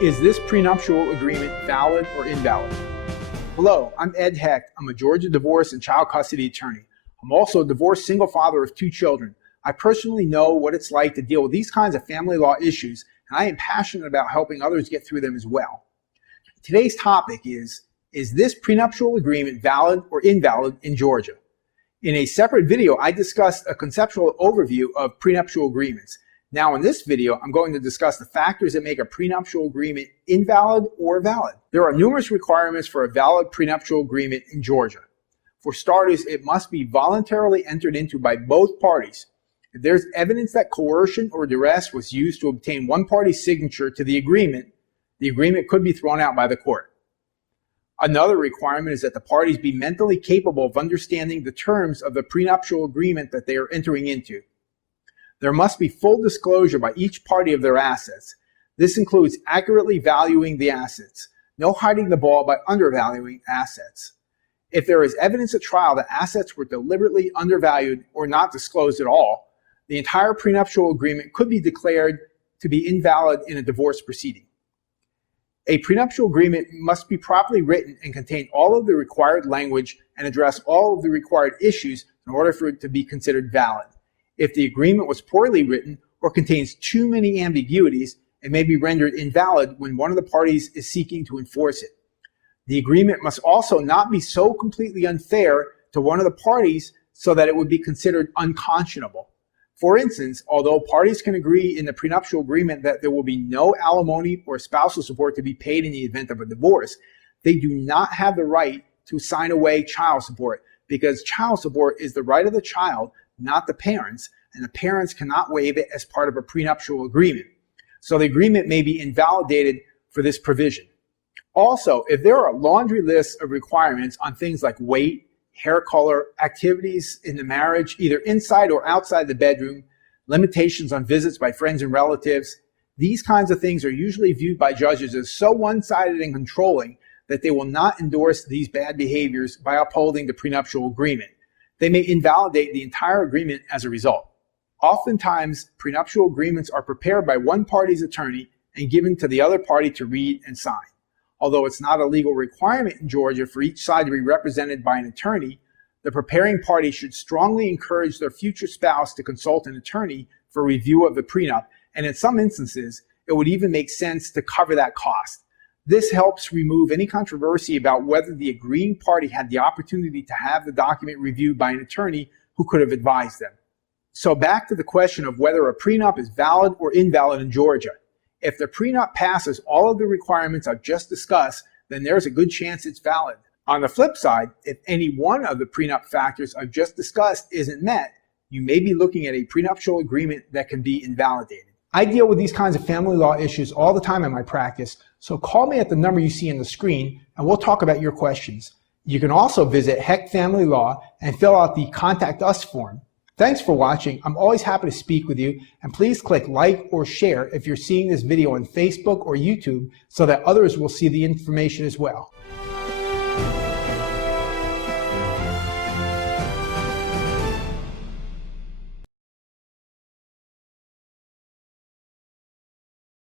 Is this prenuptial agreement valid or invalid? Hello, I'm Ed Hecht. I'm a Georgia divorce and child custody attorney. I'm also a divorced single father of 2 children. I personally know what it's like to deal with these kinds of family law issues, and I am passionate about helping others get through them as well. Today's topic is this prenuptial agreement valid or invalid in Georgia? In a separate video, I discussed a conceptual overview of prenuptial agreements. Now in this video, I'm going to discuss the factors that make a prenuptial agreement invalid or valid. There are numerous requirements for a valid prenuptial agreement in Georgia. For starters, it must be voluntarily entered into by both parties. If there's evidence that coercion or duress was used to obtain one party's signature to the agreement could be thrown out by the court. Another requirement is that the parties be mentally capable of understanding the terms of the prenuptial agreement that they are entering into. There must be full disclosure by each party of their assets. This includes accurately valuing the assets, no hiding the ball by undervaluing assets. If there is evidence at trial that assets were deliberately undervalued or not disclosed at all, the entire prenuptial agreement could be declared to be invalid in a divorce proceeding. A prenuptial agreement must be properly written and contain all of the required language and address all of the required issues in order for it to be considered valid. If the agreement was poorly written or contains too many ambiguities, it may be rendered invalid when one of the parties is seeking to enforce it. The agreement must also not be so completely unfair to one of the parties so that it would be considered unconscionable. For instance, although parties can agree in the prenuptial agreement that there will be no alimony or spousal support to be paid in the event of a divorce, they do not have the right to sign away child support, because child support is the right of the child, not the parents, and the parents cannot waive it as part of a prenuptial agreement. So the agreement may be invalidated for this provision. Also, if there are a laundry list of requirements on things like weight, hair color, activities in the marriage, either inside or outside the bedroom, limitations on visits by friends and relatives, these kinds of things are usually viewed by judges as so one-sided and controlling that they will not endorse these bad behaviors by upholding the prenuptial agreement. They may invalidate the entire agreement as a result. Oftentimes, prenuptial agreements are prepared by one party's attorney and given to the other party to read and sign. Although it's not a legal requirement in Georgia for each side to be represented by an attorney, the preparing party should strongly encourage their future spouse to consult an attorney for review of the prenup, and in some instances, it would even make sense to cover that cost. This helps remove any controversy about whether the agreeing party had the opportunity to have the document reviewed by an attorney who could have advised them. So back to the question of whether a prenup is valid or invalid in Georgia. If the prenup passes all of the requirements I've just discussed, then there's a good chance it's valid. On the flip side, if any one of the prenup factors I've just discussed isn't met, you may be looking at a prenuptial agreement that can be invalidated. I deal with these kinds of family law issues all the time in my practice, so call me at the number you see on the screen and we'll talk about your questions. You can also visit Hecht Family Law and fill out the Contact Us form. Thanks for watching. I'm always happy to speak with you, and please click like or share if you're seeing this video on Facebook or YouTube so that others will see the information as well.